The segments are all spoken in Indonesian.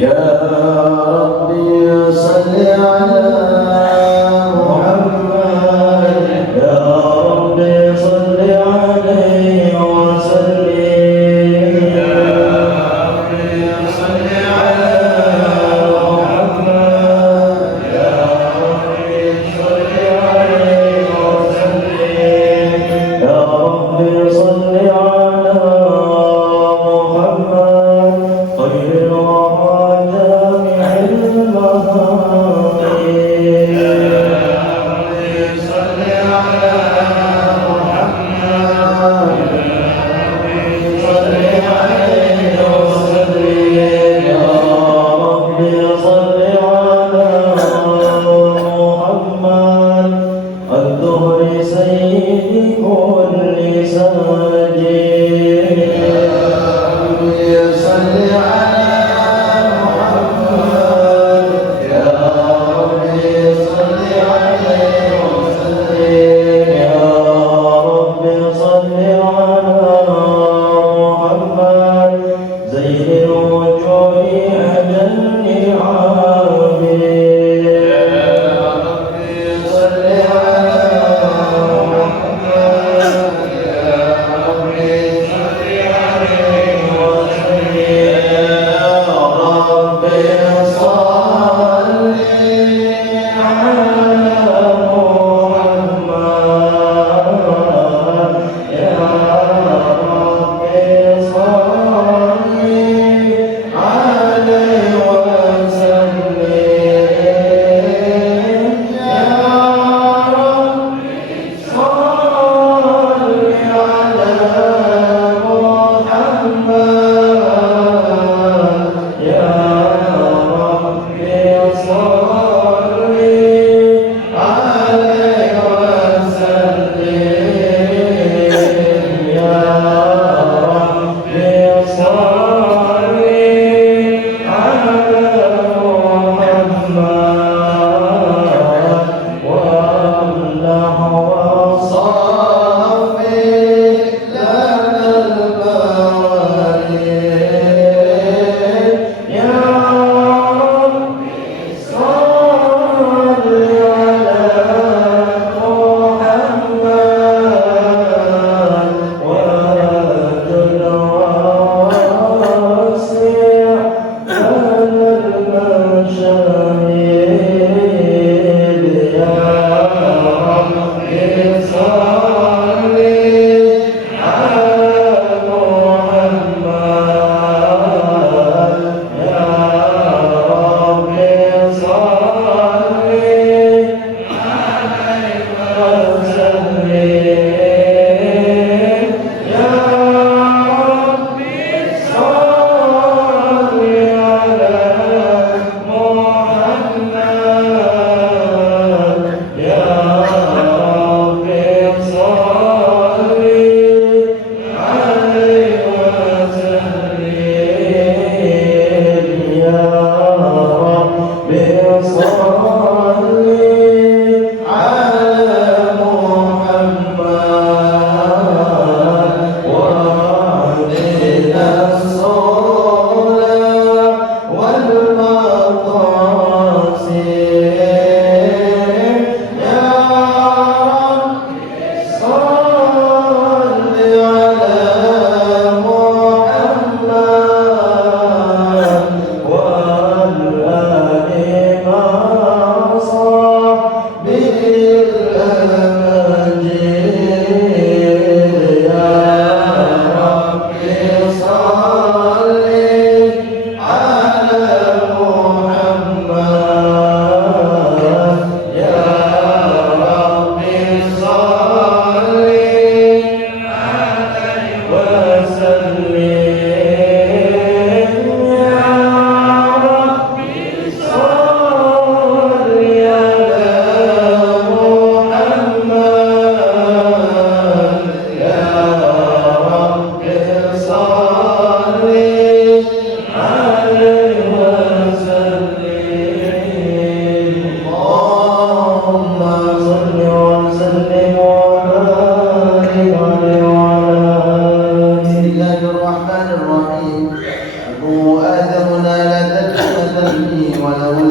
Ya Rabbi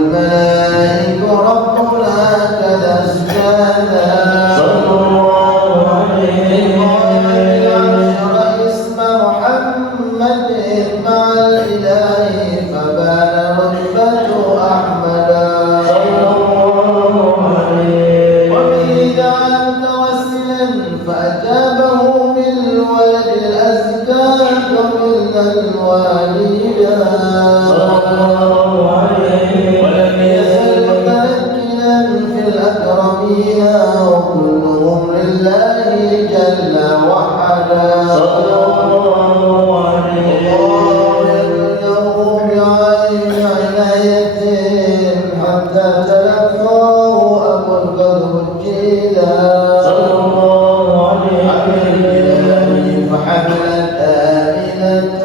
الملائك ربنا كذا سجادا صلى الله عليه اسم محمد مع الإله فبان رتبة أحمدا صلى الله عليه وبه دعا متوسلا فأجابه بالولد الأزكى ومن الوالدا صلى الله عليه ولم يزل متمكنا في الأكرمين وكلهم لله جل وحدا صلى الله عليه وإنه بعين عناية حتى تلقاه أبو القلب الجيلا صلى الله عليه فحملت آمنة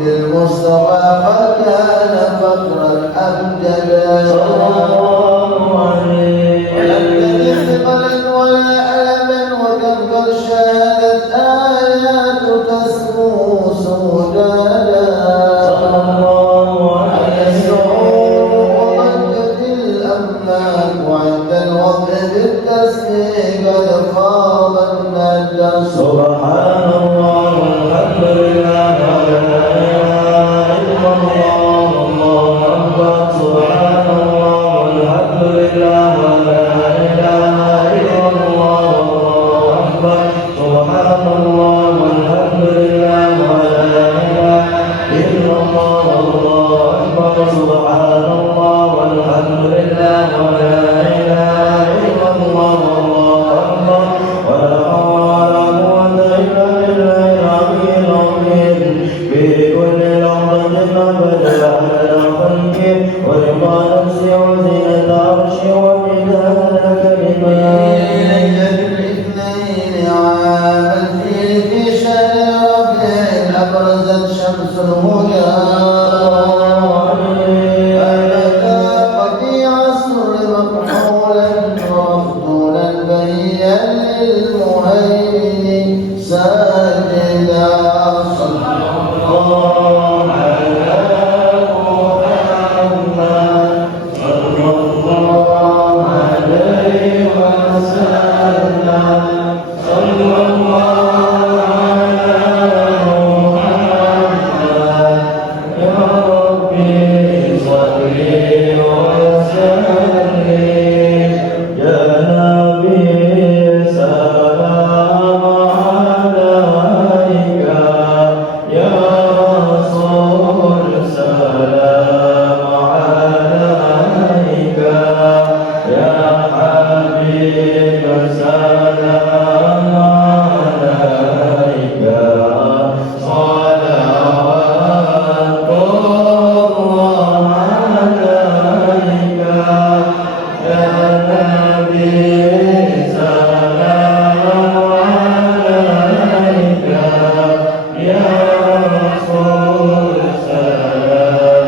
بالمصطفى فكان فخرا أمجدا صلى الله عليه ولم تجد ثقلا ولا ألما وكبر شهدت آيات تسمو سودادا صلى الله عليه الشعور وضجت الأملاك وعند الوضع بالتسليم قد خاض النجا سبحان الله والحمد لله ولا إله إلا الله الله أكبر سبحان الله والحمد لله ولا إله إلا الله الله أكبر سبحان الله والحمد لله ولا إله إلا الله الله أكبر سبحان الله والحمد لله ولا إله إلا الله الله أكبر ولا حول ولا قوة إلا بالله العلي العظيم بكل لحظة أبدا على خلقه ورضا نفسه وزينة عرشه ومداد كلماته ليلة الاثنين عام الفيل في شهر ربيع أبرزت شمس الهدى أبدا قطيع السر مكحولا ومفتولا بهيا للمهيمن ساجدا صلى الله على محمد صلى الله عليه وسلم صلى الله على محمد يا ربي صل وسلم يا نبي سلام عليك يا رسول سلام عليك يا حبيب سلام عليك صلوات الله عليك يا نبي سلام عليك يا رسول سلام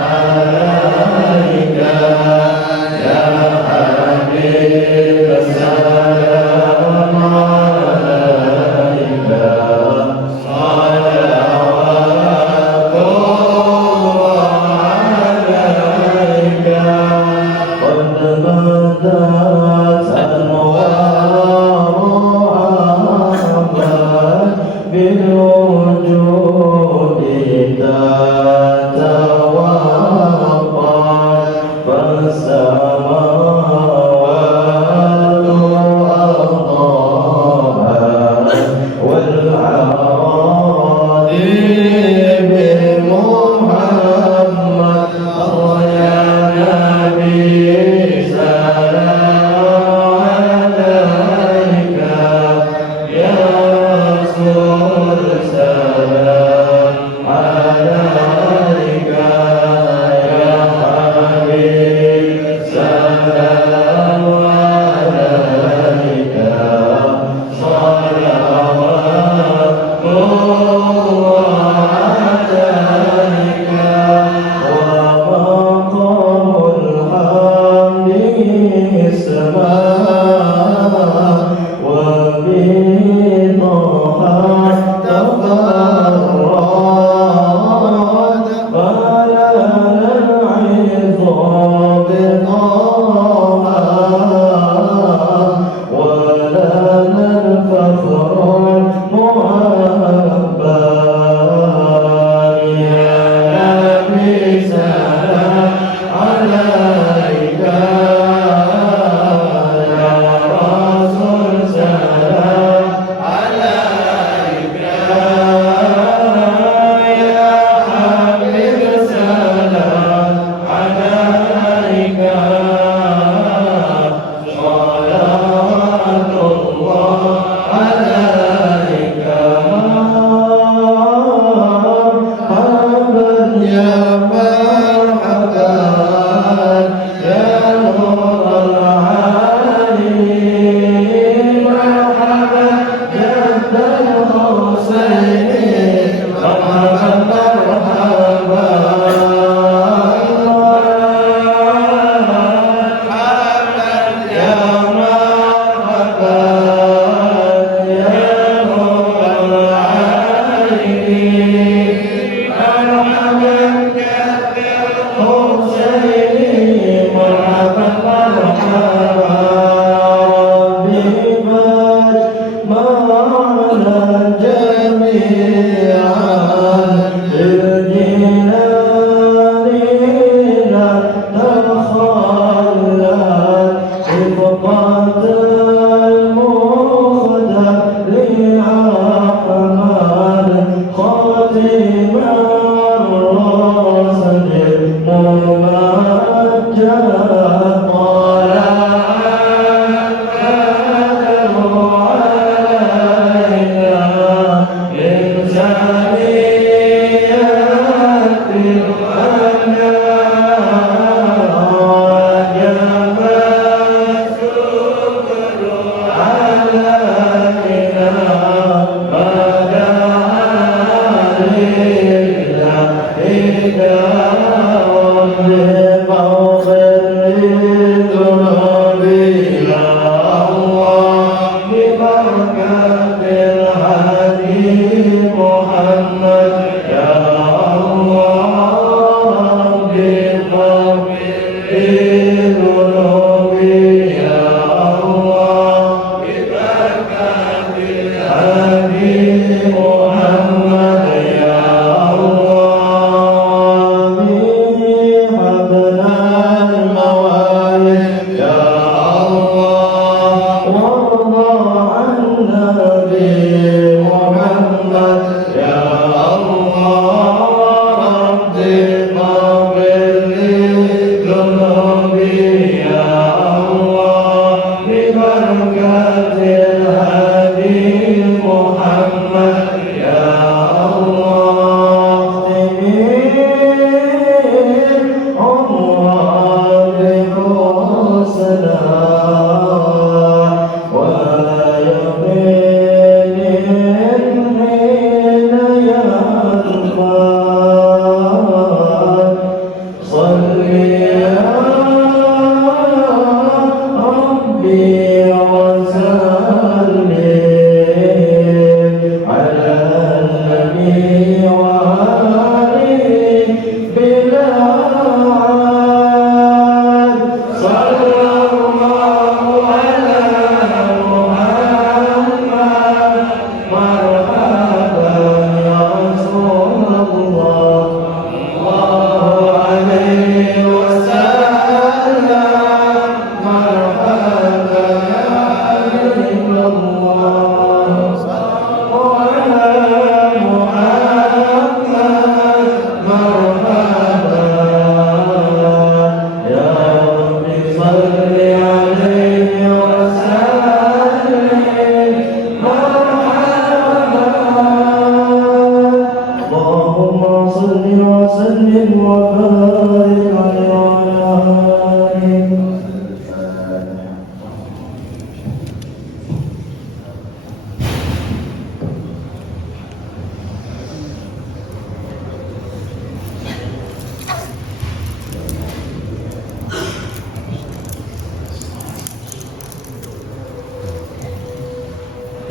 عليك يا حبيب سلام عليك صلوات الله عليك قد بدت أنوار محمد بالوجود تتوقع فالسماوات أضاءت والأراضي بمحمد يا نبي سلام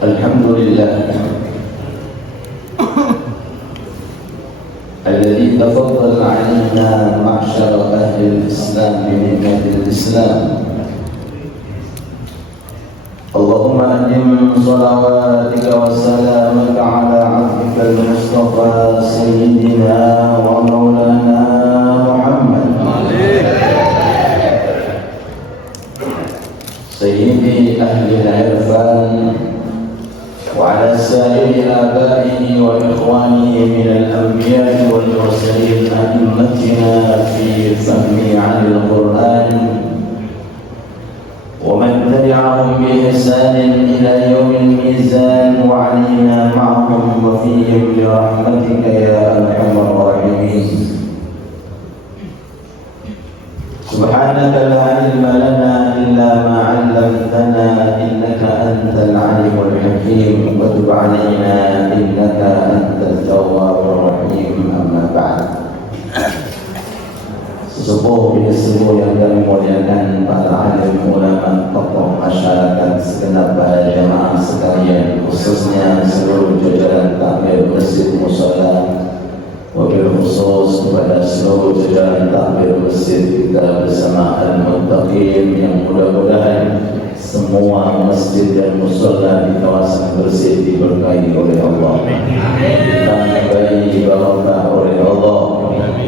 Alhamdulillah alladzi tafaddala 'alaina ma'syara ahli al-Islam bi ni'matil Islam. Allahumma adim salawatika wa salamaka ala 'abdika al-Mustafa sayyidina wa maulana Muhammad sayyidi ahli al-irfan وعلى سائر آبائه وإخوانه من الأنبياء والمرسلين أئمتنا في فهم عن القرآن ومن تبعهم بإحسان إلى يوم الميزان وعلينا معهم وفيهم برحمتك يا أرحم الراحمين. سبحانك لا علم لنا إلا ما علمتنا إنك أنت العليم الحكيم وتب علينا إنك أنت التواب الرحيم. أما بعد. Sesepuh bin sesepuh yang kami muliakan, para alim ulama, tokoh masyarakat, segenap para jemaah sekalian, khususnya seluruh jajaran takmir Masjid Mushola, wabil khusus kepada seluruh jajaran takmir masjid kita bersama al-muttaqin, yang mudah-mudahan semua masjid dan mushola di kawasan Gresik diberkahi oleh Allah, ditambahi barokah oleh Allah,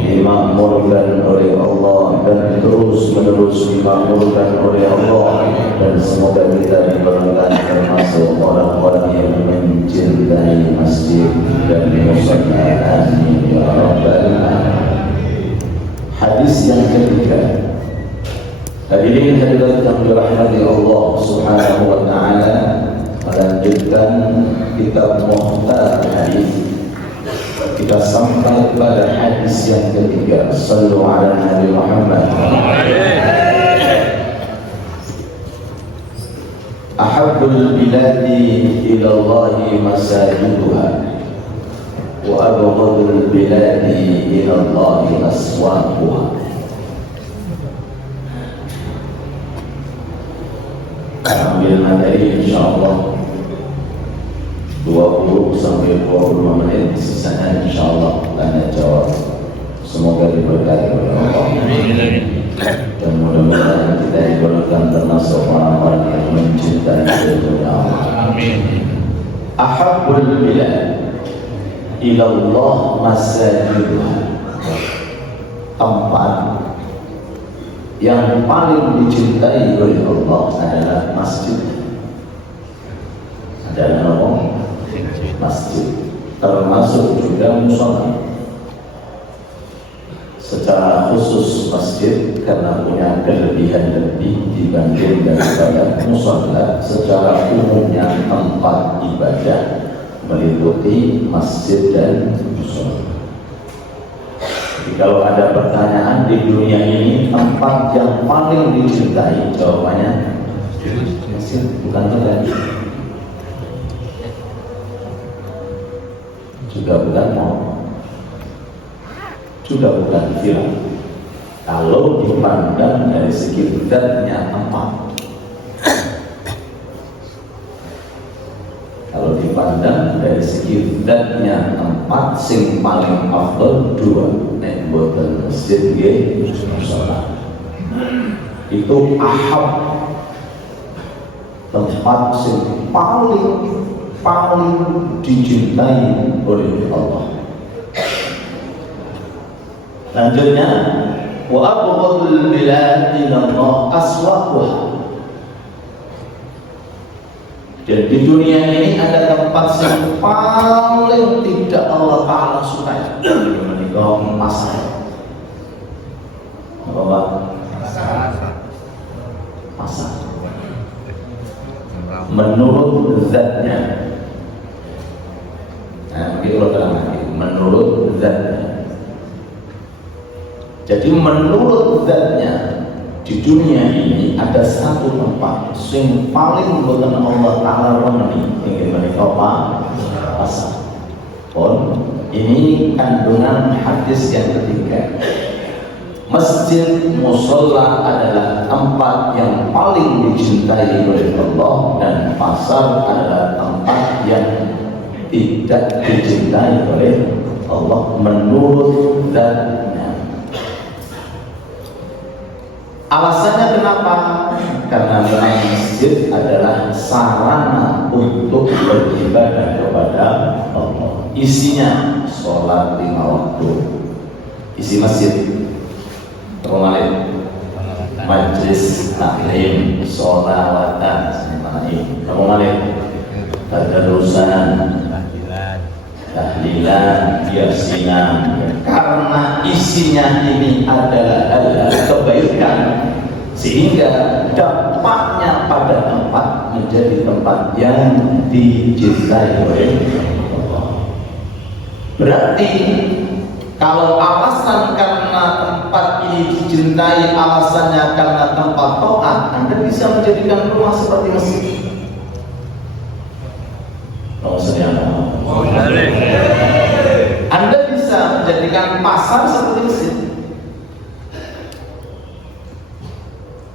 dimakmurkan oleh Allah, dan terus menerus dimakmurkan oleh Allah, dan semoga kita diberkahi termasuk orang-orang yang mencintai masjid dan mushola. Amin ya rabbal alamin. Hadis yang ketiga. Hadirin hadirat yang dirahmati Allah Subhanahu wa taala, melanjutkan kitab Mukhtar Hadis. Kita sampai pada hadis yang ketiga. Sallu ala Nabi Muhammad. Ahabbul biladi ila Allahi masajiduha wa abghadul biladi ila Allahi aswaquha. Ambil materi insyaallah 20 sampai 25 menit, sisanya insyaallah tanya jawab. Semoga diberkati oleh Allah. Dan mudah-mudahan kita digolongkan termasuk orang-orang yang mencintai dunia. Amin. Ahabbul bilad ila Allah masajiduha. Tempat yang paling dicintai oleh Allah adalah masjid. Adalah apa? Masjid. Termasuk juga mushola. Secara khusus masjid karena punya kelebihan lebih dibanding daripada mushola. Secara umumnya tempat ibadah meliputi masjid dan mushola. Kalau ada pertanyaan di dunia ini, tempat yang paling dicintai, jawabannya masjid, bukan hotel, juga bukan mall, juga bukan film. Kalau dipandang dari segi zatnya tempat, kalau dipandang dari segi zatnya tempat, sing paling afdal dua. Buatan masjid mushola. itu ahab, tempat yang paling dicintai oleh Allah. Lanjutnya, wa abghadul bilad ila Allah aswaquha. Dan di dunia ini ada tempat yang paling tidak Allah Ta'ala sukai, menikah pasar. Apa Pak? Pasar. Menurut zatnya. Nah, mungkin kalau terang lagi, menurut zatnya. Jadi menurut zatnya, di dunia ini ada satu tempat yang paling buatan Allah Ta'ala remeni ingin menikah pasar. Pun ini kandungan hadis yang ketiga. Masjid musola adalah tempat yang paling dicintai oleh Allah, dan pasar adalah tempat yang tidak dicintai oleh Allah menurut zatnya. Alasannya kenapa? Karena masjid adalah sarana untuk beribadah kepada Allah. Isinya sholat 5 waktu. Isi masjid majlis taklim, sholawatan, tadarusan, tahlilan, yasinan. Karena isinya ini adalah hal-hal kebaikan, sehingga dampaknya pada tempat menjadi tempat yang dicintai oleh Allah. Berarti kalau alasan karena tempat ini dicintai, alasannya karena tempat taat, Anda bisa menjadikan rumah seperti masjid. Anda bisa menjadikan pasar seperti masjid.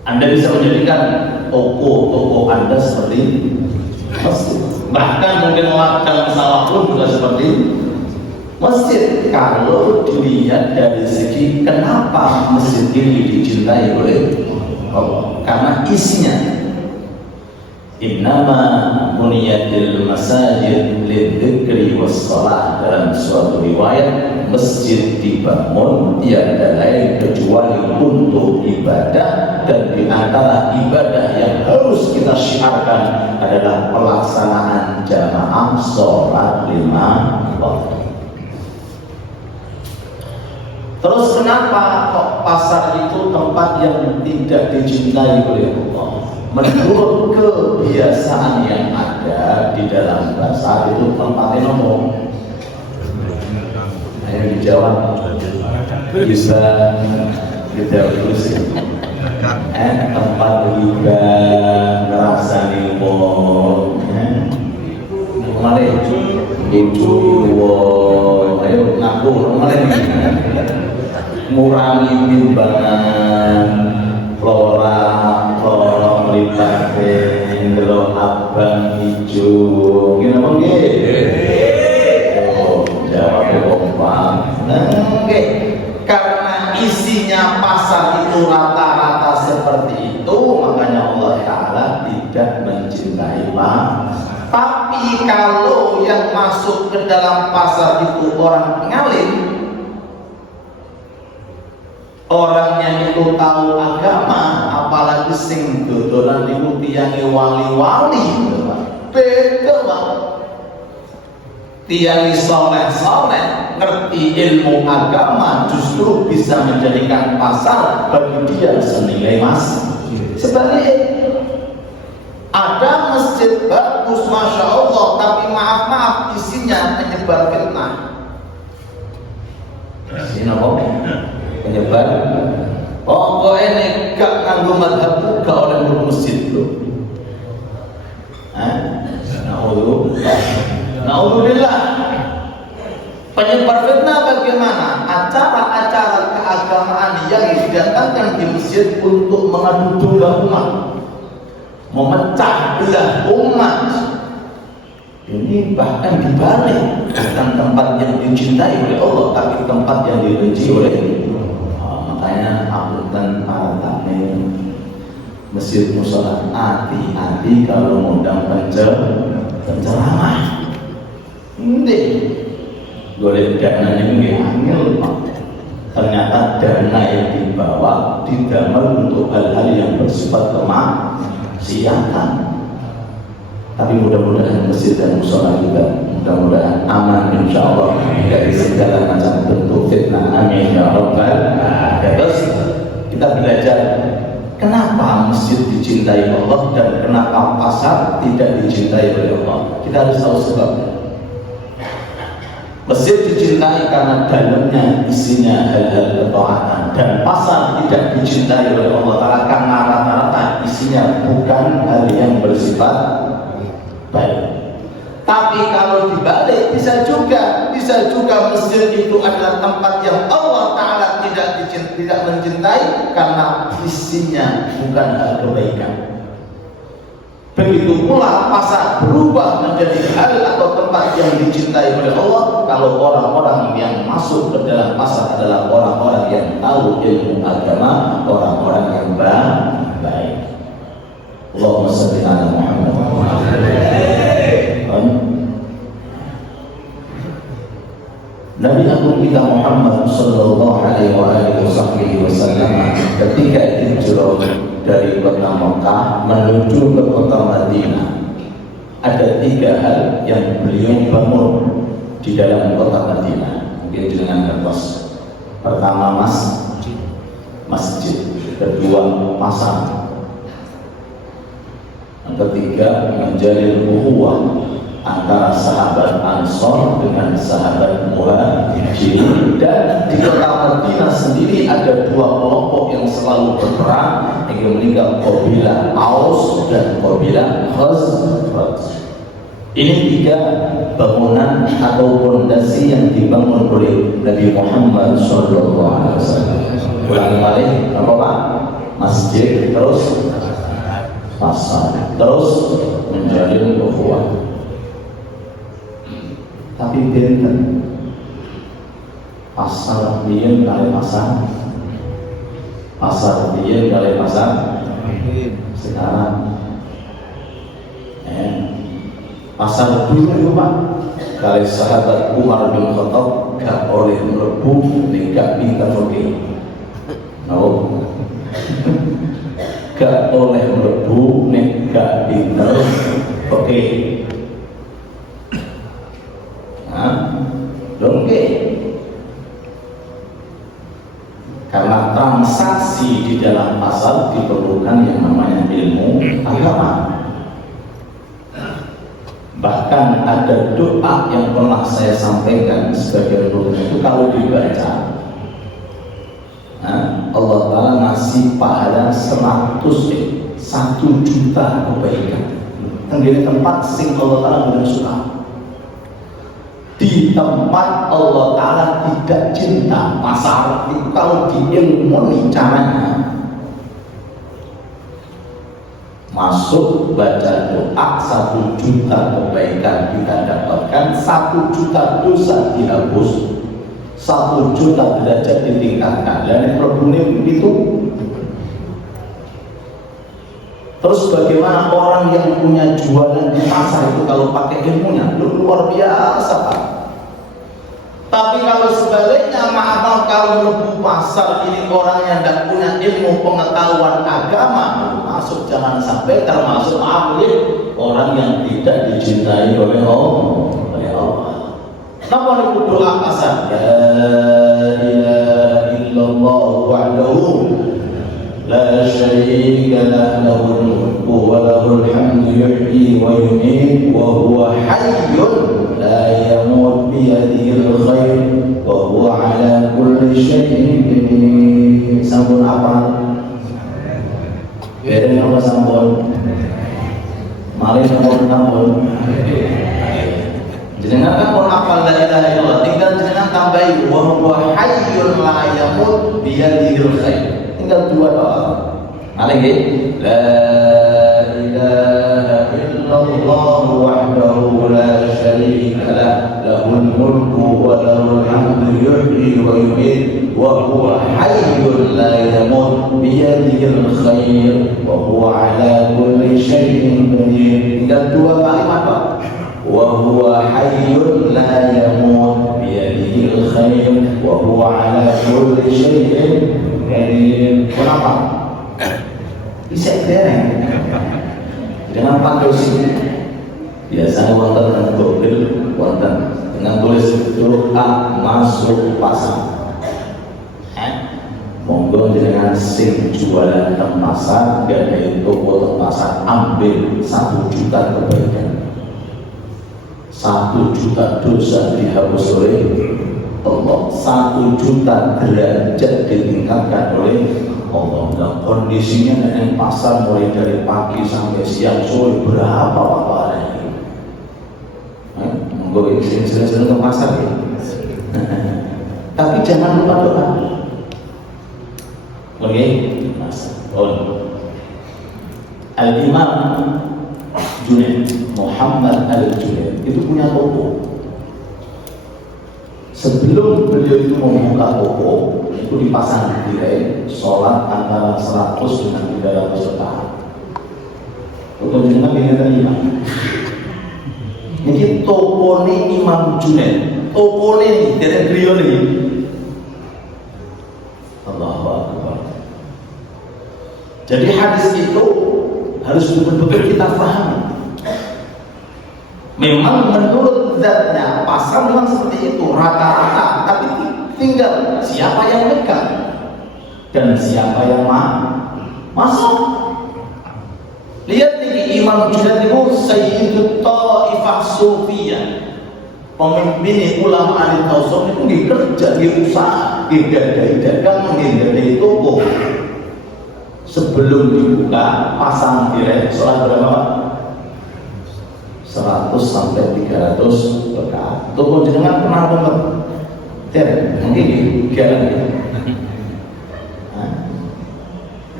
Anda bisa menjadikan toko Anda seperti masjid. Bahkan mungkin ladang sawah pun juga seperti masjid. Kalau dilihat dari segi kenapa masjid ini dicintai oleh Allah, karena isinya. Innama buniyadil masajid lidzikri wassalah. Dalam suatu riwayat, masjid dibangun tiada lain kecuali untuk ibadah, dan di antara ibadah yang harus kita syiarkan adalah pelaksanaan jamaah sholat 5 waktu. Terus kenapa kok pasar itu tempat yang tidak dicintai oleh Allah? Menurut kebiasaan yang ada di dalam pasar itu tempatnya ngomong. Ayo dijawab. Bisa kita terus. Tempat juga ngerasani wong. Mari ibu ayo ngaku mari. Ngurangi timbangan flora melibatkan delok abang hijau gini apa jawab kompak. Karena isinya pasar itu rata-rata seperti itu, makanya Allah Ta'ala tidak mencintai pasar. Tapi kalau yang masuk ke dalam pasar itu orang ngalim, orangnya itu tahu agama, apalagi sing dodolan niku tiyange wali-wali, beda banget. Tiyange soleh-soleh, ngerti ilmu agama, justru bisa menjadikan pasar bagi dia senilai emas. Sebaliknya, ada masjid bagus, masya Allah, tapi maaf isinya penyebar fitnah. Isinya apa? Penyebar. Pokoknya gak nganggo madhab gak oleh ngurus masjid lo. Naudzubillah. Penyebar fitnah bagaimana? Acara-acara keagamaan yang didatangkan di masjid untuk mengadu domba umat, memecah belah umat. Ini bahkan dibalik, bukan tempat yang dicintai oleh Allah, tapi tempat yang dibenci oleh Allah. Makanya apunten para tamu masjid musola, hati-hati kalau ngundang penceramah. Ini golek dana ini angel, ternyata dana yang dibawa didamel untuk hal-hal yang bersifat kemaksiatan. Tapi mudah-mudahan masjid dan musola juga mudah-mudahan aman insyaallah dari segala macam bentuk fitnah, amin ya rabbal alamin. Terus kita belajar kenapa masjid dicintai Allah dan kenapa pasar tidak dicintai oleh Allah. Kita harus tahu sebabnya. Masjid dicintai karena dalamnya isinya hal-hal ketaatan, dan pasar tidak dicintai oleh Allah Ta'ala karena rata-rata isinya bukan hal yang bersifat baik. Tapi kalau dibalik bisa juga masjid itu adalah tempat yang Allah Ta'ala tidak mencintai karena isinya bukan hal kebaikan. Begitu pula pasar berubah menjadi hal atau tempat yang dicintai oleh Allah kalau orang-orang yang masuk ke dalam pasar adalah orang-orang yang tahu ilmu agama, orang-orang yang baik. Allahumma shalli ala Muhammad. Nabi Agung kita Muhammad sallallahu alaihi wasallam ketika hijrah dari kota Mekah menuju ke kota Madinah, ada 3 hal yang beliau bangun di dalam kota Madinah. Mungkin dengan kertas. Pertama masjid, kedua pasar, yang ketiga menjalin ukhuwah antara sahabat Ansor dengan sahabat Muhajirin. Dan di kota Madinah sendiri ada 2 kelompok yang selalu berperang hingga meninggal, kabilah Aus dan kabilah Khazraj. Ini 3 bangunan atau fondasi yang dibangun oleh Nabi Muhammad SAW. Ulangi balik, apa Pak? Masjid, terus pasar, terus menjalin ukhuwah. Tapi benten pasar biyen kali pasar biyen kali pasar sekarang pasar dulu itu Pak, kali sahabat Umar bin Khattab gak oleh mlebu ning gak pinter oke. Gak oleh mlebu ning gak pinter oke. Oke. Karena transaksi di dalam pasar diperlukan yang namanya ilmu agama. Bahkan ada doa yang pernah saya sampaikan sebagai rukun itu kalau dibaca, Allah Ta'ala ngasih pahala 100 juta kebaikan. Di tempat sing Allah Ta'ala bersuka. Di tempat Allah Ta'ala tidak cinta pasar itu kalau diilmuni caranya, masuk baca doa 1 juta kebaikan kita dapatkan, 1 juta dosa dihapus, 1 juta derajat ditingkatkan. Dan problemnya itu. Terus bagaimana orang yang punya jualan di pasar itu kalau pakai ilmunya luar biasa Pak. Tapi kalau sebaliknya, maaf kalau lebu pasar ini orang yang tidak punya ilmu pengetahuan agama, masuk jangan sampai termasuk orang yang tidak dicintai oleh Allah. Kenapa itu doa pasar? La ilaha illallah wahdahu la syarika lah, lahul mulku wa lahul hamdu yuhyi wa yumiit wa huwa hayyun la yamut biyadihil khair wa huwa ala kulli syai'in qadir. Sampun apa? Beda apa sampun? Mari sampun. Jenengan kan pun hafal la ilaha illallah, tinggal jenengan tambahi wa huwa hayyun la yamut biyadihil khair. Tinggal 2 doa. Alaihi la ilaha illallah wahdahu la syarika lah, lahul mulku wa lahul hamdu yuhyi wa yumiit wa huwa hayyun la yamut biyadihil khair wa huwa bisa dereng. Dengan panggil sini biasanya wonten dengan mobil wonten dengan tulis doa masuk pasar. Monggo dengan sing jualan teng pasar, gak ada toko teng pasar, ambil 1 juta kebaikan, 1 juta dosa dihapus oleh Allah, 1 juta derajat ditingkatkan oleh Allah. Dan kondisinya dengan pasar mulai dari pagi sampai siang sore berapa apa ini? Monggo sering-sering ke pasar ya. Tapi jangan lupa doa. Oke, Mas. Al-Imam Junaid, Muhammad Al-Junaid itu punya toko. Sebelum beliau itu membuka toko, itu dipasang nilai sholat antara 100 dengan 300 setahun. Untuk jenengan ini terima. Ini toko ini Imam Junaid, toko ini dari beliau ini. Allahu Akbar. Jadi hadis itu harus betul-betul kita pahami. Memang menurut zatnya pasar memang seperti itu rata-rata, tapi tinggal siapa yang pegang dan siapa yang masuk. Lihat nih Imam Junaid itu Sayyidut Ta'ifah Sufiyah, pemimpin ulama ahli tasawuf itu dikerja, diusaha, digadai-dagang, digadai toko. Sebelum dibuka pasang direct sholat berapa? 100 sampai 300 rakaat. Toko jenengan pernah nonton? Mungkin jalan ya.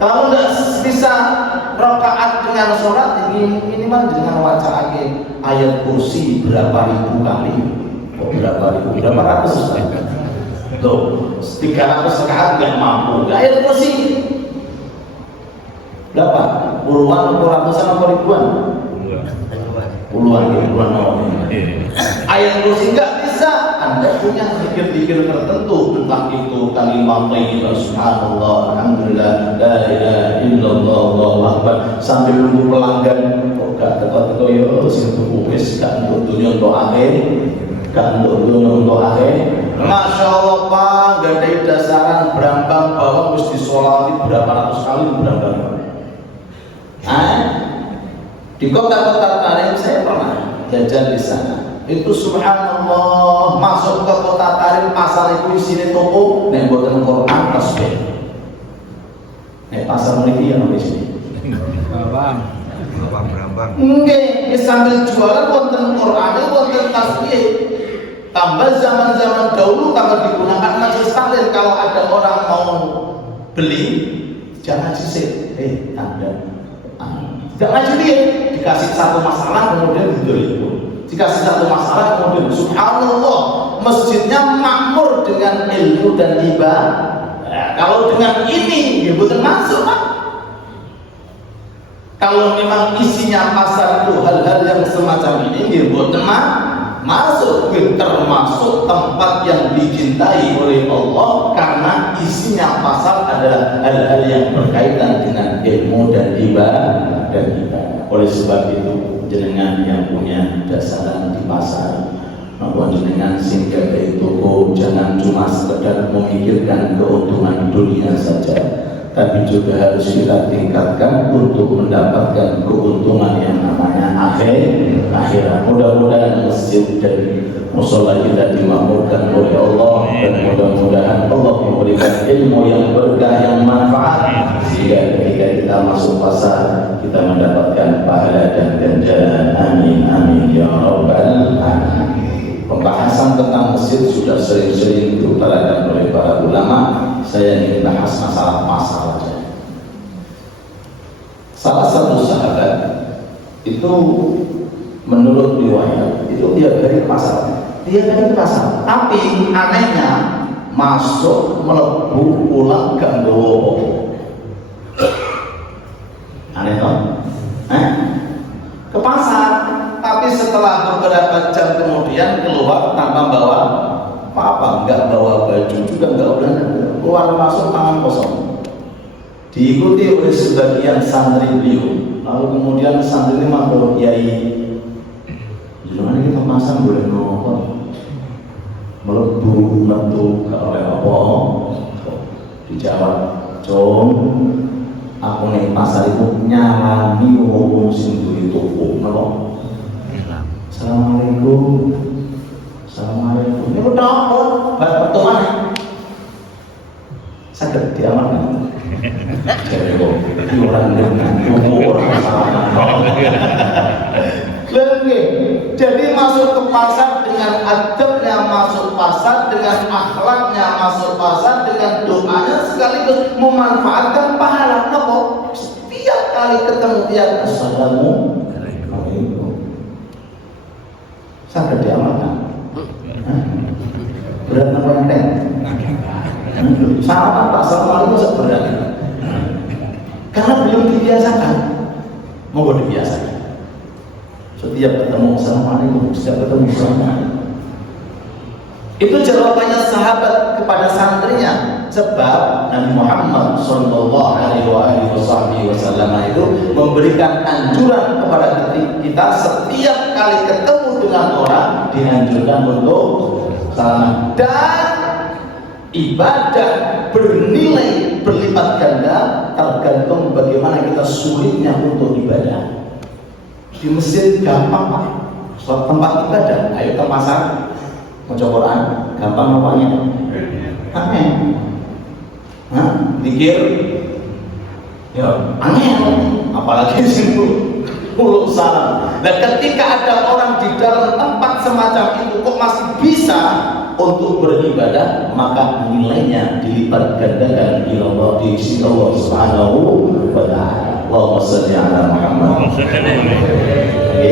Kalau nggak bisa rakaat dengan sholat, ini minimal dengan wacana ayat kursi berapa ribu kali, berapa ratus kali. Tuh, 300 rakaat nggak mampu. Ayat kursi berapa? Puluhan atau ratusan atau ribuan? Puluhan. Ayat kursi nggak bisa. Anda punya zikir-zikir tertentu tentang itu, kalimat thayyibah subhanallah, alhamdulillah, la ilaha illallah, Allahu akbar, sambil nunggu pelanggan. Kok gak teko-teko yo sing tuku wis gak untuk dunia untuk akhir, gak untuk dunia untuk akhir. Masya Allah Pak, gak ada dasaran berambang bahwa mesti sholati berapa ratus kali berambang. Di kota-kota Tarim saya pernah jajan di sana. Itu subhanallah, masuk ke kota Tarim, pasar itu isinya toko, nek boten Quran tasbih. Nek pasar mriki ya di sini. Berambang. Nggih, sambil jualan wonten Quran, wonten tasbih. Tambah zaman-zaman dahulu tambah digunakan majelis taklim, kalau ada orang mau beli jangan sisir. Anda jangan sisir, dikasih satu masalah kemudian itu. Dikasih satu masalah kemudian subhanallah, masjidnya makmur dengan ilmu dan ibadah. Kalau dengan ini dia bukan masuk Pak. Kalau memang isinya pasar itu hal-hal yang semacam ini dia bukan masuk, termasuk tempat yang dicintai oleh Allah karena isinya pasar adalah hal-hal yang berkaitan dengan ilmu dan ibadah. Oleh sebab itu jenengan yang punya dasaran di pasar, maka jenengan singgah dari toko jangan cuma sekedar memikirkan keuntungan dunia saja, tapi juga harus kita tingkatkan untuk mendapatkan keuntungan yang namanya akhirat. Mudah-mudahan masjid dan musola kita dimakmurkan oleh Allah, dan mudah-mudahan Allah memberikan ilmu yang berkah, yang manfaat, sehingga ketika kita masuk pasar kita mendapatkan pahala dan ganjaran. Amin amin ya rabbal alamin. Pembahasan tentang masjid sudah sering-sering diutarakan oleh para ulama. Saya ingin bahas masalah pasar saja. Salah satu sahabat itu menurut riwayat itu dia dari pasar, tapi anehnya masuk melebu pulang gak nggawa. Aneh toh? Ke pasar, tapi setelah beberapa jam kemudian keluar tanpa bawa apa-apa, nggak bawa baju juga, nggak keluar masuk tangan kosong. diikuti oleh sebagian santri beliau. Lalu kemudian santri ini matur, Kiai, gimana kita pasang boleh nonton? Melebu metu oleh apa? Dijawab, "Jom, aku ning pasar itu nyalami wong sing duwe toko." Napa? Assalamualaikum. Assalamualaikum. Ini udah apa? Pertemuan. Sakit diamankan. Jadi kok orang dengan orang sama. Jadi masuk ke pasar dengan adabnya masuk pasar, dengan akhlaknya masuk pasar, dengan doanya sekaligus memanfaatkan pahala. Kenapa? Setiap kali ketemu dia, Assalamualaikum. Sampai diamalkan. Berat apa enteng? Sama tak Assalamualaikum seberat. Karena belum dibiasakan. Mau dibiasakan. Setiap ketemu Assalamualaikum, setiap ketemu Assalamualaikum. Itu jawabannya sahabat kepada santrinya. Sebab Nabi Muhammad Sallallahu Alaihi Wasallam itu memberikan anjuran kepada kita setiap kali ketemu dengan orang dianjurkan untuk salam. Dan ibadah bernilai berlipat ganda tergantung bagaimana kita sulitnya untuk ibadah. Di masjid gampang Pak, suatu tempat ibadah. Ayo ke pasar, mau Quran, gampang apanya? Aneh, dikir, ya aneh, apalagi situ mulut salam. Dan ketika ada orang di dalam tempat semacam itu kok masih bisa untuk beribadah, maka nilainya dilipat gandakan di Allah di sisi Allah Subhanahu wa Ta'ala. Allahumma shalli ala Muhammad. Oke,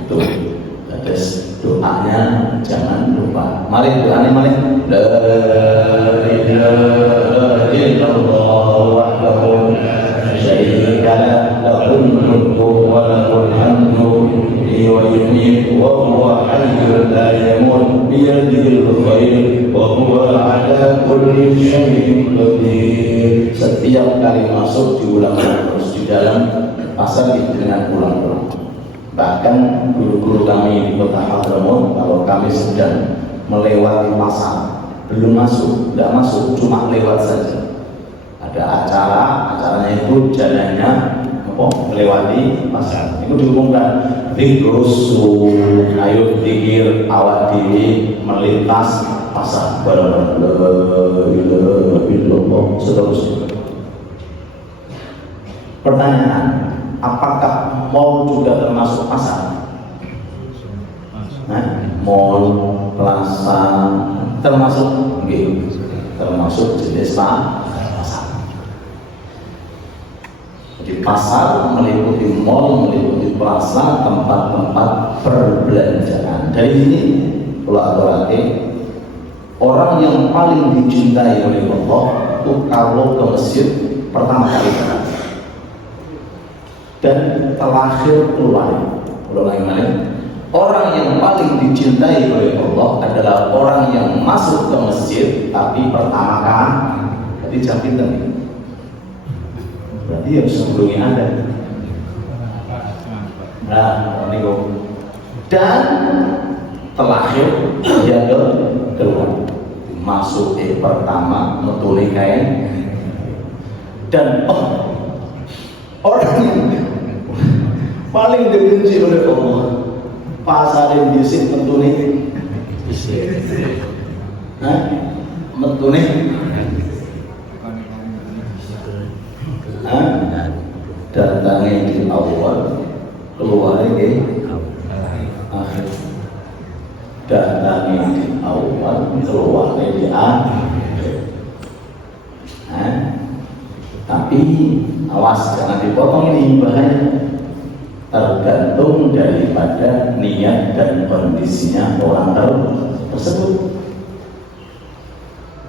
itu terus doanya jangan lupa. Mari doanya mari. La ilaha illallah wahdahu la syarika lahu mulku wa lahul hamdu wa yuhyi wa huwa hayyun la yamut bi yadihi al-khair wa huwa ala kulli syai'in qadir. Setiap kali masuk diulang terus di dalam pasar dengan ulang-ulang. Bahkan guru-guru kami di kota Hadramaut, kalau kami sedang melewati pasar, belum masuk, tidak masuk, cuma lewat saja. Ada acaranya itu jalannya melewati pasar. Itu diumumkan, dikrusu, ayo dikir awak diri melintas pasar. Seterusnya. Pertanyaan, apakah mall juga termasuk pasar? Mall, plaza, termasuk? Termasuk jenis pasar. Jadi pasar meliputi mall, meliputi plaza, tempat-tempat perbelanjaan. Dari sini, berarti orang yang paling dicintai oleh Allah itu kalau ke masjid pertama kali dan terakhir keluar. Orang yang paling dicintai oleh Allah adalah orang yang masuk ke masjid tapi pertama kali. Jadi jam pinter. Berarti yang sebelumnya ada. Nah, ini kok. Dan terakhir dia keluar. Masuk pertama metune kain. Dan orang yang paling dibenci oleh Allah pasar yang bisik metune metune datangnya di awal keluarnya di akhir, datangnya di awal keluarnya di akhir. Tapi awas jangan dipotong, ini bahaya. Tergantung daripada niat dan kondisinya orang tersebut.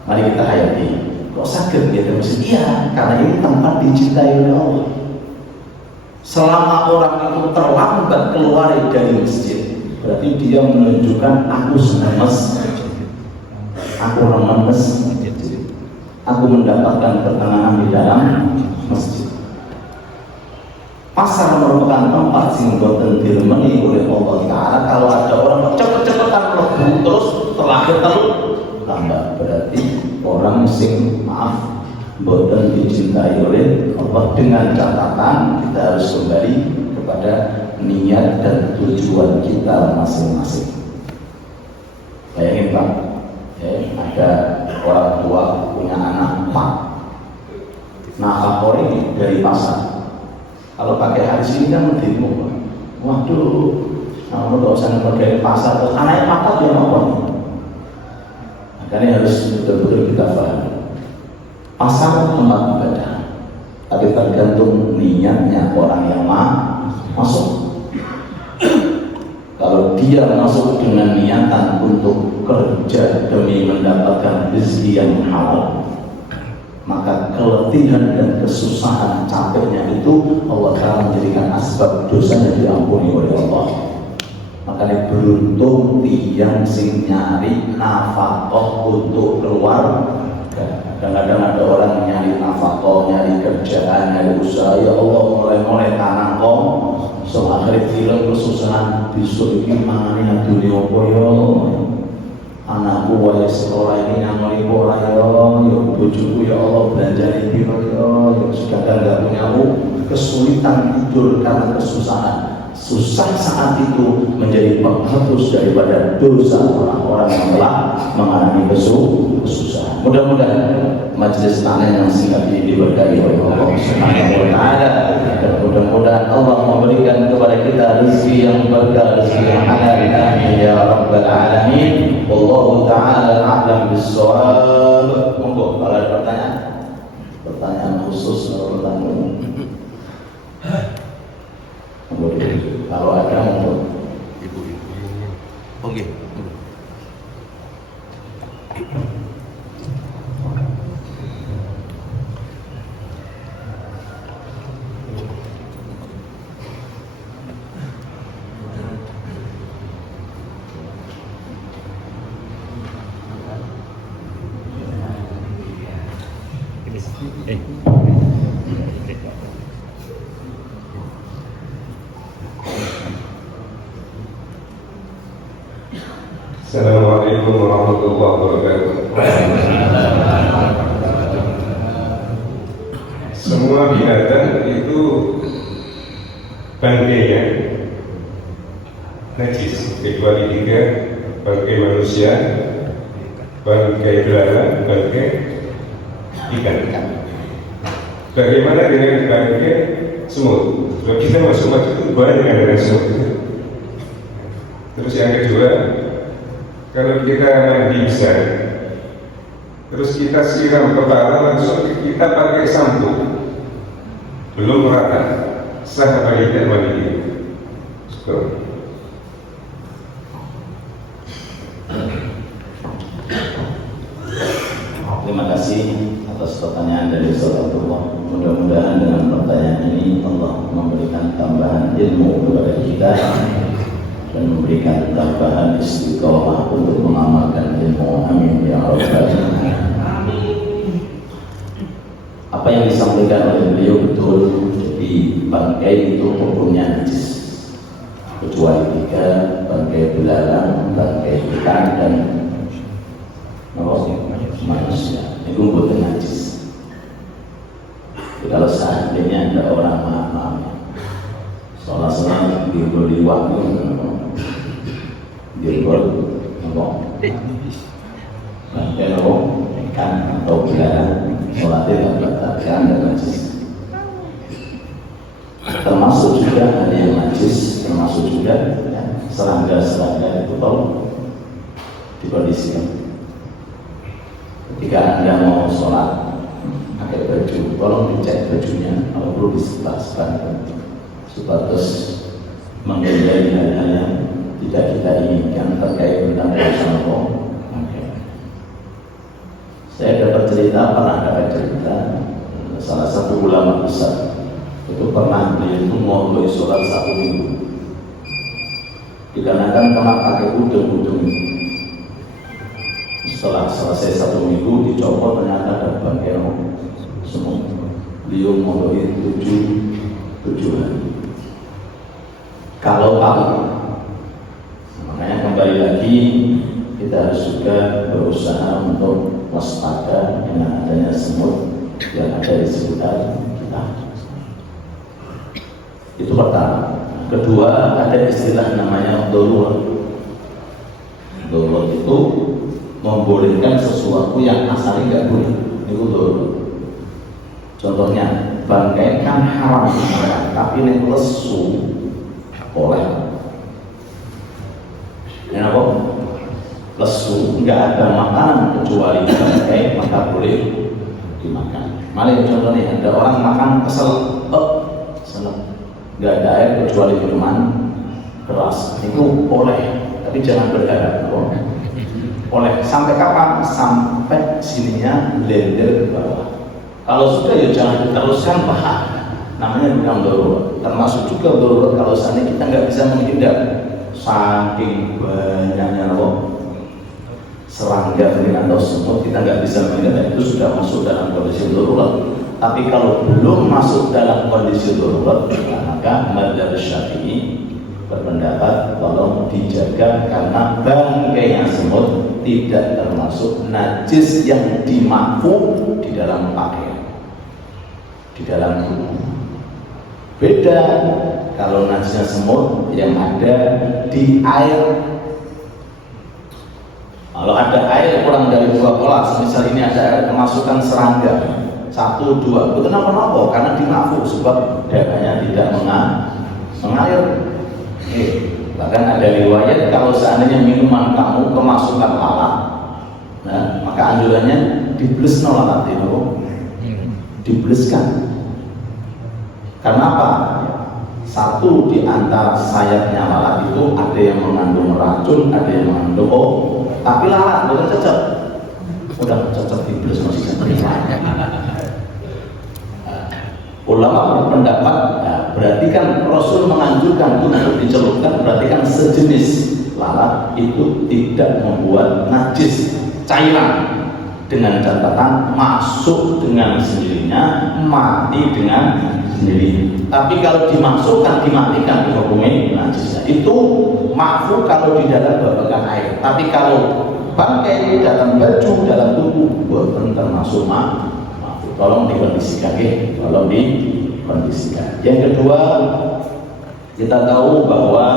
Mari kita hayati. Kok sakit gitu? Iya, karena ini tempat dicintai oleh Allah. Selama orang itu terlambat keluar dari masjid, berarti dia menunjukkan aku senang masjid. Aku orang masjid. aku mendapatkan pertengahan di dalam masjid. Pasar merupakan tempat sing boten diremeni oleh Allah Ta'ala. Kalau ada orang cepet-cepetan mlebu terus terakhir tambah, berarti orang sing maaf boten dicintai oleh Allah. Dengan catatan kita harus kembali kepada niat dan tujuan kita masing-masing. Bayangin Pak, ada orang tua punya anak 4, nafkah ini dari pasar. Kalau pakai hadis ini kan mendemo, waduh, kamu gak usah pakai pasar, terus anaknya makan dia apa nih? Makanya harus betul-betul kita paham. Pasar tempat ibadah, tapi tergantung niatnya orang yang masuk. Kalau dia masuk dengan niatan untuk kerja demi mendapatkan rezeki yang halal, maka keletihan dan kesusahan capeknya itu Allah Ta'ala menjadikan asbab dosanya diampuni oleh Allah. Makanya beruntung tiang sing nyari nafkah untuk keluarga. Kadang-kadang ada orang nyari nafkah, nyari kerjaan, nyari usaha, ya Allah mulai tanang kok so akhirnya film kesusahan besok ini mangane dunia apa ya anakku wajah sekolah ini nangoli pola ya bojoku ya Allah belanja ini ya sudah gak punya kesulitan tidur karena kesusahan. Susah saat itu menjadi penghapus daripada dosa orang-orang yang telah mengalami kesusahan. Mudah-mudahan majelis taklim yang singkat ini diberkahi oleh Allah Subhanahu wa Ta'ala, dan mudah-mudahan Allah memberikan kepada kita rezeki yang berkah, rezeki yang halal, amin ya rabbal alamin. Wallahu ta'ala a'lam bis-shawab. Monggo kalau ada pertanyaan khusus atau pertanyaan kalau ada untuk ibu. Oke. Assalamualaikum warahmatullahi wabarakatuh. Semua binatang itu bangkainya najis kecuali 3: bangkai manusia, bangkai belalang, bangkai ikan. Bagaimana dengan bangkai semut? Sebab kita masuk itu banyak dengan semut. Terus yang kedua, kalau kita mandi besar, terus kita siram kepala, langsung kita pakai sampo, belum rata, sah apa tidak mandi? Terima kasih atas pertanyaan dari Saudara. Mudah-mudahan dengan pertanyaan ini Allah memberikan tambahan ilmu kepada kita dan memberikan tambahan istiqomah untuk mengamalkan ilmu. Amin ya rabbal alamin. Apa yang disampaikan oleh beliau betul. Jadi bangkai itu hukumnya najis kecuali 3: bangkai belalang, bangkai ikan, dan manusia. Itu bukan najis. Jadi kalau seandainya ada orang maaf sholat di waktu diukur bangkai ikan atau belalang sholatnya batalkan dan najis. Termasuk juga ada yang najis, termasuk juga serangga-serangga itu perlu dikondisikan. Ketika Anda mau sholat pakai baju, tolong dicek bajunya, kalau perlu disebar-sebarkan supados menghindari hal-hal yang tidak kita inginkan terkait tentang urusan Allah. Saya pernah dapat cerita salah satu ulama besar itu pernah dia itu mau sholat 1 minggu, dikarenakan pernah pakai udeng-udeng Setelah selesai 1 minggu dicopot, ternyata ada bangkai semua. Beliau ngomongin 7 hari. Kalau tahu, makanya kembali lagi kita harus juga berusaha untuk waspada dengan adanya semut yang ada di sekitar kita. Itu pertama. Kedua, ada istilah namanya darurat. Darurat itu membolehkan sesuatu yang asalnya nggak boleh. Itu darurat. Contohnya, bangkai kan haram, tapi ini lesu boleh. Kenapa? Lesu, nggak ada makanan kecuali bangkai, maka boleh dimakan. Malah contohnya, ada orang makan kesel, senang. Nggak ada air kecuali minuman keras, itu boleh, tapi jangan berharap boleh. Sampai kapan? Sampai sininya blender ke bawah. Kalau sudah ya jangan diteruskan, paham. Namanya bukan darurat. Termasuk juga darurat kalau seandainya kita nggak bisa menghindar, saking banyaknya serangga atau semut kita nggak bisa menghindar, itu sudah masuk dalam kondisi darurat. Tapi kalau belum masuk dalam kondisi darurat, maka mazhab Syafi'i berpendapat tolong dijaga karena bangkainya semut tidak termasuk najis yang dimakfu di dalam pakaian, di dalam tubuh. Beda kalau najisnya semut yang ada di air. Kalau ada air kurang dari 2 kolas, misal ini ada air kemasukan serangga 1, 2, itu kenapa? Karena dimakfu sebab darahnya tidak mengalir. Bahkan ada riwayat kalau seandainya minuman kamu kemasukan lalat, nah, maka anjurannya diblesno lalat itu, dibleskan. Karena apa? Satu di antara sayapnya lalat itu ada yang mengandung racun, ada yang mengandung tapi lalat bukan cocok. Udah cocok dibles masih terima. Ulama berpendapat, berarti kan Rasul menganjurkan untuk dicelupkan, berarti kan sejenis lalat itu tidak membuat najis cairan, dengan catatan masuk dengan sendirinya, mati dengan sendiri. Tapi kalau dimasukkan, dimatikan, dihukumnya najisnya. Itu makfu kalau di dalam babakan air. Tapi kalau bangkai dalam baju, dalam tubuh, bukan termasuk makfu. Tolong dikondisikan, tolong dikondisikan. Yang kedua, kita tahu bahwa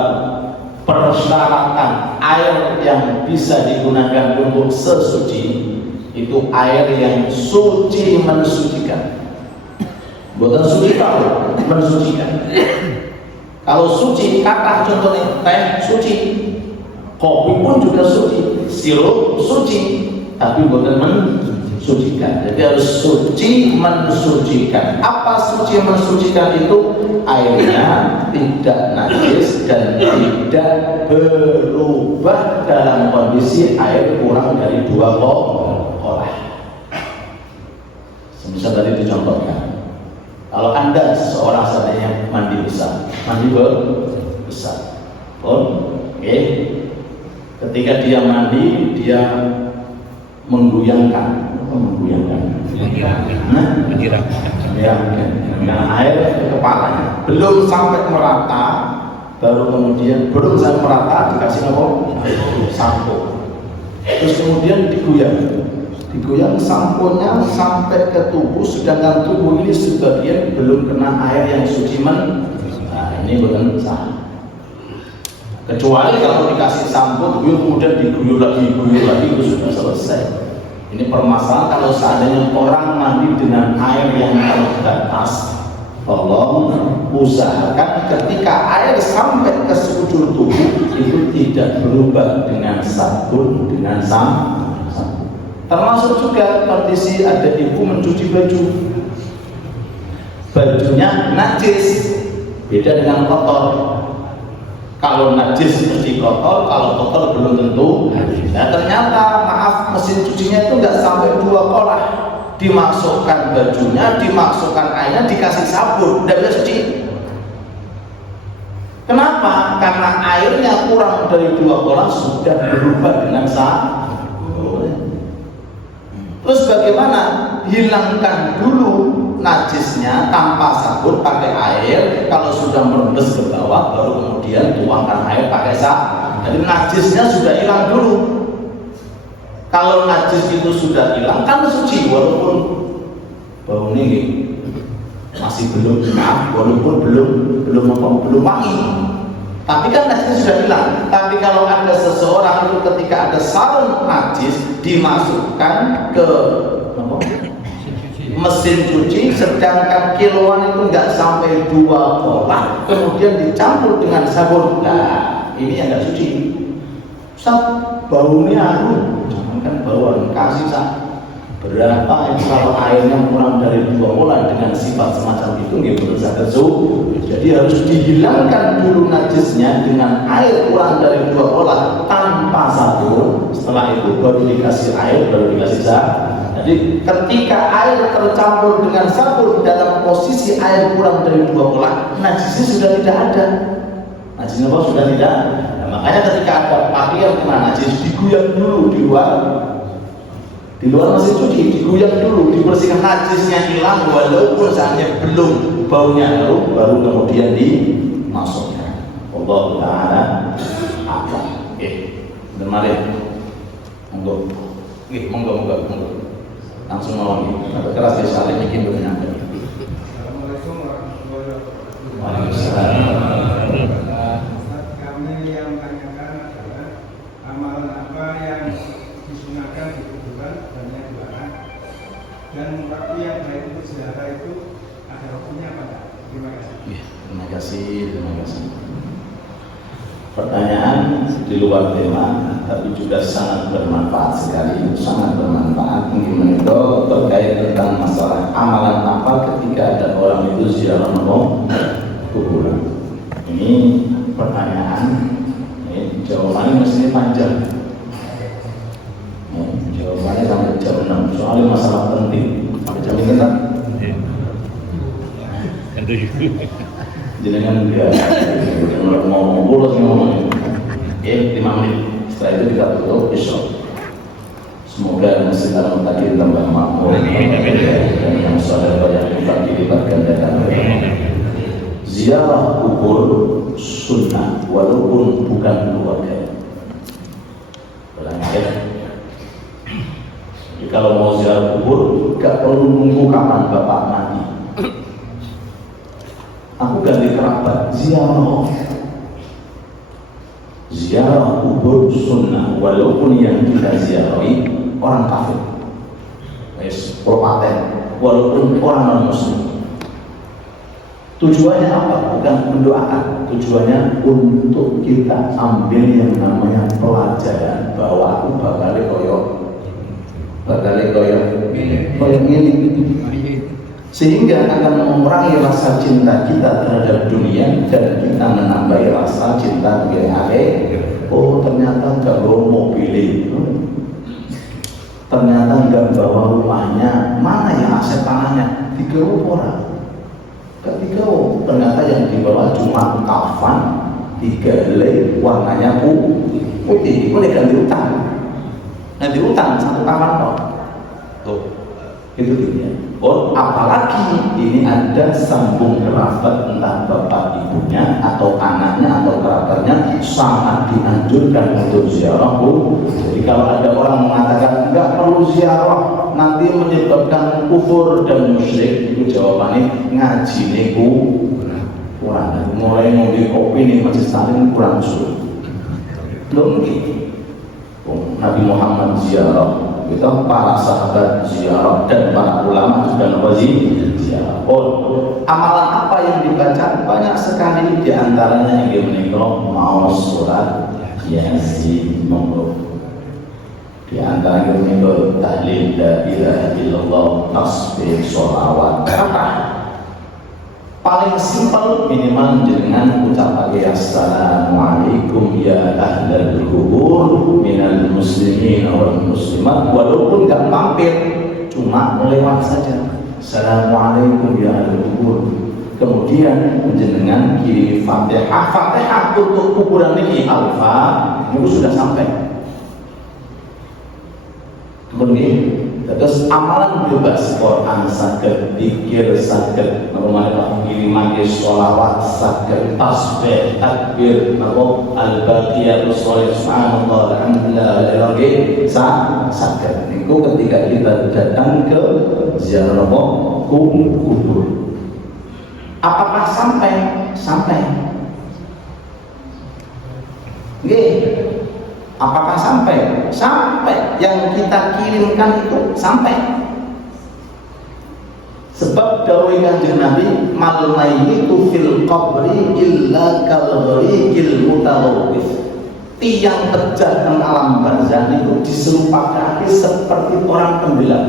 persyaratan air yang bisa digunakan untuk sesuci itu air yang suci mensucikan. Bukan suci tahu, mensucikan. Kalau suci, kata contohnya teh suci, kopi pun juga suci, sirup suci, tapi bukan mensucikan. Jadi harus suci mensucikan. Apa suci mensucikan itu? Airnya tidak najis dan tidak berubah dalam kondisi air kurang dari 2 kolah. Semisal tadi dicontohkan, kalau Anda seorang seandainya mandi besar, mandi besar, ketika dia mandi, dia mengguyangkan, dengan air ke kepalanya, belum sampai merata, baru kemudian belum sampai merata dikasih sampo, terus kemudian digoyang samponya sampai ke tubuh, sedangkan tubuh ini sebagian belum kena air yang suci ini bukan sah. Kecuali kalau dikasih sampo, kemudian diguyur lagi itu sudah selesai. Ini permasalahan kalau seandainya orang mandi dengan air yang terbatas, tolong usahakan ketika air sampai ke sekujur tubuh itu tidak berubah dengan sabun, dengan sampo. Termasuk juga kondisi ada ibu mencuci baju, bajunya najis, beda dengan kotor. Kalau najis mesti kotor, kalau kotor belum tentu. Nah ternyata maaf, mesin cucinya itu nggak sampai 2 kolah, dimasukkan bajunya, dimasukkan airnya, dikasih sabun, tidak bisa cuci. Kenapa? Karena airnya kurang dari 2 kolah sudah berubah dengan sabun. Terus bagaimana? Hilangkan dulu najisnya tanpa sabun pakai air. Kalau sudah merembes ke bawah, baru kemudian tuangkan air pakai sabun. Jadi najisnya sudah hilang dulu. Kalau najis itu sudah hilang kan suci, walaupun bau ini masih belum enak, walaupun belum wangi. Tapi kan najisnya sudah hilang. Tapi kalau ada seseorang itu ketika ada sarung najis dimasukkan ke mesin cuci, sedangkan kiloan itu nggak sampai 2 kolak, kemudian dicampur dengan sabun. Nah, ini yang nggak suci. Baunya harum, jangankan bauan, kasih berapa itu kalau airnya kurang dari 2 kolak dengan sifat semacam itu nggak berusaha tersuh. Jadi harus dihilangkan dulu najisnya dengan air kurang dari 2 kolak tanpa sabun. Setelah itu baru dikasih air, baru dikasih sabun. Jadi ketika air tercampur dengan sabun dalam posisi air kurang dari 2 kolak, najisnya sudah tidak ada. Najisnya apa? Sudah tidak. Nah, makanya ketika ada pakaian kena najis, diguyur dulu di luar mesin cuci, diguyur dulu, dibersihkan, najisnya hilang walaupun saatnya belum baunya harum, baru kemudian dimasukkan. Allah Ta'ala apa? Mari monggo. Monggo. Langsung nolong atau keras ya saling bikin bernyata. Assalamualaikum warahmatullahi wabarakatuh. Waalaikumsalam. Kami yang tanyakan adalah amalan apa yang disunahkan di kuburan dan yang dilarang, dan waktu yang baik untuk ziarah itu ada waktunya apa? Terima kasih. Terima kasih. Pertanyaan di luar tema, tapi juga sangat bermanfaat sekali, sangat bermanfaat. Mungkin itu terkait tentang masalah amalan apa ketika ada orang itu ziarah kuburan. Ini pertanyaan, jawabannya mestinya panjang. Jawabannya sampai jam 6, soalnya masalah penting. Sampai jam ini kan? Jenengan enggak mau ngomong 5 menit. Setelah itu kita tutup besok. Semoga masjid Al-Muttaqin tambah makmur dan yang saudara banyak tempat dilipat gandakan. Ziarah kubur sunnah walaupun bukan keluarga. Jadi kalau mau ziarah kubur gak perlu nunggu kapan bapak mati. Aku ganti kerabat, ziarah kubur sunnah walaupun yang kita ziarahi orang kafir, propaten, walaupun orang non muslim. Tujuannya apa? Bukan mendoakan, tujuannya untuk kita ambil yang namanya pelajaran bahwa aku bakal koyok ini. Sehingga akan mengurangi rasa cinta kita terhadap dunia dan kita menambah rasa cinta kepada akhirat. Oh, ternyata nggak bawa mobil itu, ternyata nggak bawa rumahnya, mana ya aset tanahnya? 3 orang, ternyata yang dibawa cuma kafan 3 helai warnanya putih, boleh ganti utang, satu kafan tuh, itu dia. Oh, apalagi ini ada sambung kerabat, entah bapak ibunya atau anaknya atau kerabatnya, sangat dianjurkan untuk ziarah. Jadi kalau ada orang mengatakan enggak perlu ziarah, nanti menyebabkan kufur dan musyrik, itu jawabannya ngaji niku kurang. Mulai ngombe kopi nih masjid Salim kurang sulit. Belum gitu. Nabi Muhammad ziarah, kita para sahabat ziarah dan para ulama juga ziarah. Oh, amalan apa yang dibaca? Banyak sekali, di antaranya yang menikah mau surat Yasin, monggo. Di antara yang menikah tahlil la ilaha illallah, tasbih, sholawat. Paling simpel minimal dengan ucap assalamualaikum ya ahlal kubur minal muslimin wal muslimat, walaupun nggak mampir, cuma lewat saja. Assalamualaikum ya ahlal kubur. Kemudian menjenengan kiri Fatihah untuk kuburan ini itu sudah sampai. Kemudian Terus amalan bebas, Quran saged, zikir saged, normal kiriman sholawat saged, tasbih, takbir, napa al-baqiyatus sholih subhanallah alhamdulillah lagi saged. Niku ketika kita datang ke ziarah kubur. Apakah sampai? Sampai. Nggih. Apakah sampai? Sampai. Yang kita kirimkan itu sampai. Sebab dawuh Kanjeng Nabi, mal mayyitu fil qabri illa kal ghariqil mutalawwif. Tiang pecah dalam alam barzakh itu diserupakan seperti orang tenggelam.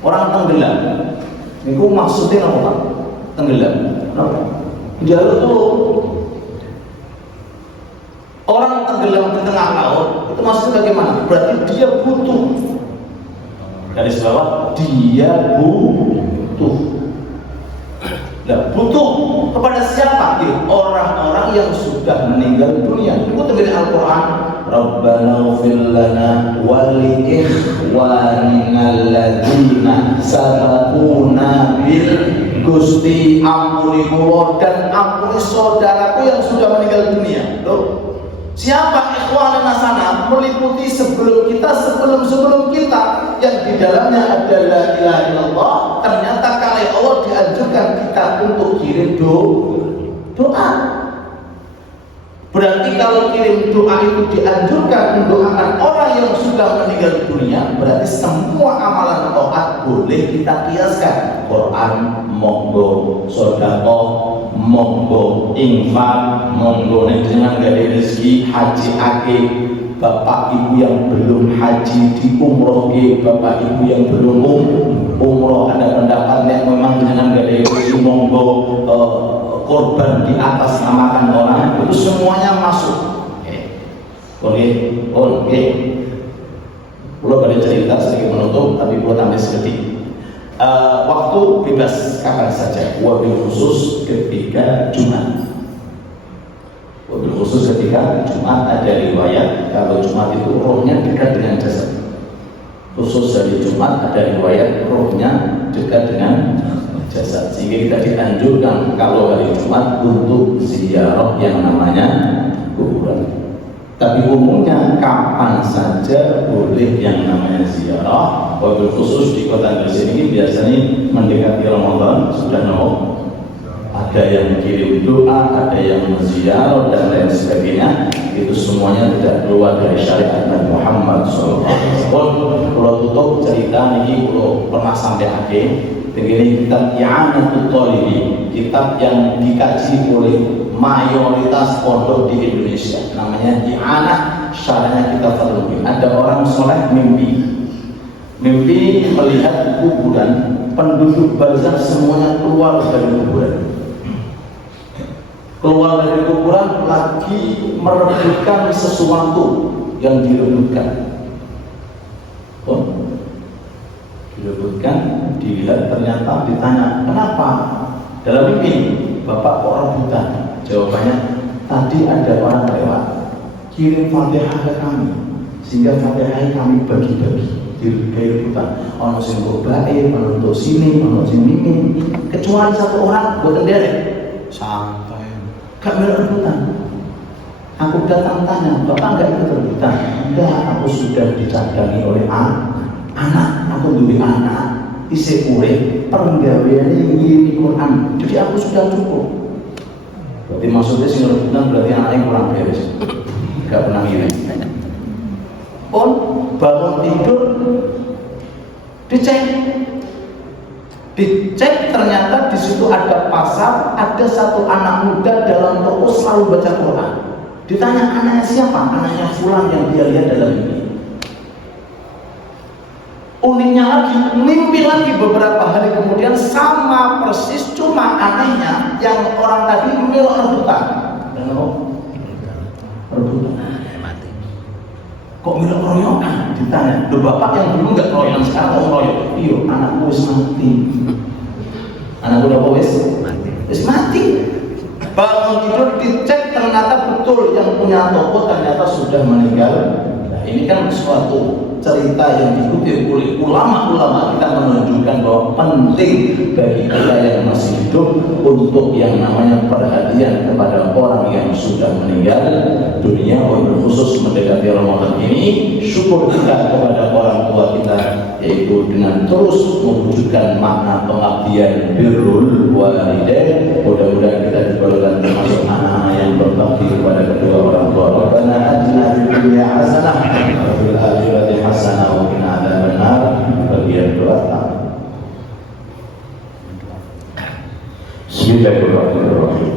Orang tenggelam. Niku maksudnya apa, Pak? Tenggelam. Kenapa? Jalur tuh. Orang tenggelam di tengah laut itu maksudnya bagaimana? Berarti dia butuh. Garis bawah, dia butuh. Nah, butuh kepada siapa? Orang-orang yang sudah meninggal dunia. Itu dari Al-Quran. Rabbana ighfir lana wa li ikhwanina alladzina sabaquna bil Gusti, ampuni kula dan ampuni saudaraku yang sudah meninggal dunia. Loh, siapa ikhwan nasana? Meliputi sebelum kita, sebelum kita, yang di dalamnya ada la ilaha illallah. Ternyata kali Allah dianjurkan kita untuk kirim doa. Berarti kalau kirim doa itu dianjurkan mendoakan orang yang sudah meninggal dunia, berarti semua amalan taat boleh kita kiaskan. Quran monggo, sedekah monggo, infak monggo, dengan gak ada rezeki haji akeh, bapak ibu yang belum haji di umroh, bapak ibu yang belum umroh, ada pendapat yang memang dengan gak ada rezeki monggo, korban di atas namakan orang, itu semuanya masuk. Oke. Pulau pada cerita sedikit menutup, tapi pulau tambah sedikit. Waktu bebas kapan saja, wabil khusus ketika Jumat. Wabil khusus ketika Jumat ada riwayat kalau Jumat itu rohnya dekat dengan jasad. Khusus dari Jumat ada riwayat rohnya dekat dengan jasad, sehingga kita dianjurkan kalau hari Jumat untuk ziarah yang namanya kuburan. Tapi umumnya kapan saja boleh yang namanya ziarah. Wabil khusus di kota Gresik ini biasanya mendekati Ramadan sudah ada yang kirim doa, ada yang ziarah dan lain sebagainya. Itu semuanya tidak keluar dari syariat Nabi Muhammad SAW. Kalau tutup cerita ini, kalau pernah sampai akhir, begini kitab I'anatul Talibin, kitab yang dikaji oleh mayoritas pondok di Indonesia, namanya I'anah, syarahnya kitab Fathul Mu'in. Ada orang soleh mimpi melihat kuburan, penduduk barzakh semuanya keluar dari kuburan, lagi merebutkan sesuatu yang direbutkan. Dilihat, ternyata ditanya, kenapa? Dalam mimpi, Bapak kok rebutan? Jawabannya, tadi ada orang lewat, kirim Fatihah ke kami, sehingga Fatihah kami bagi-bagi di rebutan. Ono sing untuk baik, ono untuk sini, ono sing ini. Kecuali satu orang buat derek. Santai. Gak rebutan. Aku datang tanya, Bapak enggak ikut rebutan? Enggak, aku sudah dicadangi oleh anak. Aku duwe anak, isih urip, penggaweane ngiri Quran. Jadi aku sudah cukup. Berarti maksudnya sing rebutan berarti anaknya kurang beres. Enggak pernah ngirim. Bangun tidur, dicek ternyata di situ ada pasar, ada satu anak muda dalam toko selalu baca Quran. Ditanya anaknya siapa? Anaknya fulan yang dia lihat dalam mimpi. Uniknya lagi, mimpi lagi beberapa hari kemudian sama persis, cuma anehnya yang orang tadi melok rebutan. Rebutan. Kok melok royokan? Ditanya, loh bapak yang dulu nggak royokan, sekarang kok royok? Iya, anakku wis mati. Anakku udah wis mati. Bangun tidur dicek ternyata betul yang punya toko ternyata sudah meninggal. Nah, ini kan suatu cerita yang dikutip oleh ulama-ulama kita menunjukkan bahwa penting bagi kita yang masih hidup untuk yang namanya perhatian kepada orang yang sudah meninggal dunia, khusus mendekati Ramadan ini. Syukur kita kepada orang tua kita, yaitu dengan terus mewujudkan makna pengabdian birrul walidain. Mudah-mudahan kita diberikan termasuk anak-anak yang berbakti kepada kedua orang tua. Rabbana atina fid dunya hasanah wa fil akhirati hasanah wa qina adzabannar. Bagian doa. Bismillahirrahmanirrahim.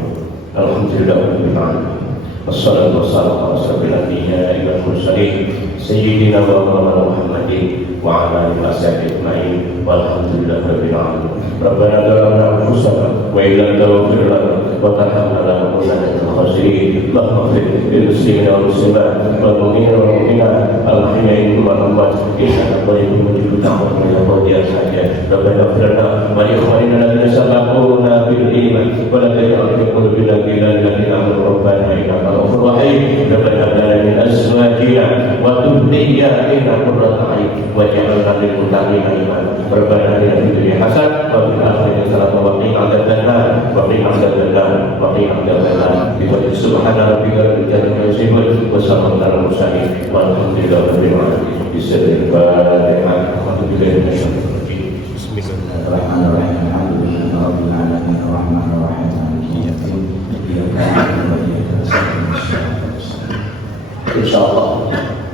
Alhamdulillahirabbil alamin. Wassalatu wassalamu ala asyrofil anbiya'i wal mursalin sayyidina wa maulana Muhammadin wa ala alihi washabihi ajma'in. Walhamdulillahirabbil alamin. Rabbana zalamna anfusana wa illam taghfir lana wa tarhamna lanakunanna minal khasirin. Allahumma ighfir lil muslimina wal muslimat wal mu'minina wal mu'minat al-ahya'i minhum wal amwat innaka qaribun mujibud da'wati ya qadiyal hajat. Rabbana ighfir lana wa li ikhwanina alladhina sabaquna bil iman wa la taj'al fi qulubina ghillan lil ladzina amanu rabbana innaka ra'ufur rahim. Rabbana hab lana min azwajina wa dhurriyyatina qurrata a'yun waj'alna lil muttaqina imama. Rabbana atina fid dunya hasanah wa fil akhirati hasanah wa qina adzabannar wa qina adzabannar wa qina adzabannar. Subhana rabbika rabbil izzati amma yasifun wa salamun alal mursalin walhamdulillahi rabbil alamin. Bismillahirrahmanirrahim. Alhamdulillahi minasyaitonir rajim. Bismillahirrahmanirrahim. Alhamdulillahi rabbil alamin arrahmanir rahim maliki yaumiddin. Iyyaka na'budu wa iyyaka nasta'in. Insyaallah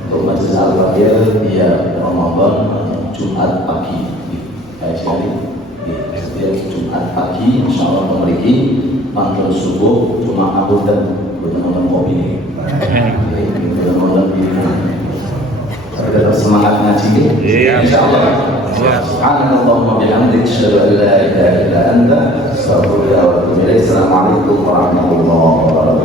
untuk majelis al-akhir ya Ramadan Jumat pagi. Jadi setiap Jumat pagi insyaallah memiliki panggilan subuh cuma aku dan benar-benar kopi ini. Benar-benar kita semangat ngaji ini. Insyaallah. Subhanallahumma bihamdika asyhadu an la ilaha illa anta astaghfiruka wa atubu ilaik. Assalamualaikum warahmatullahi wabarakatuh.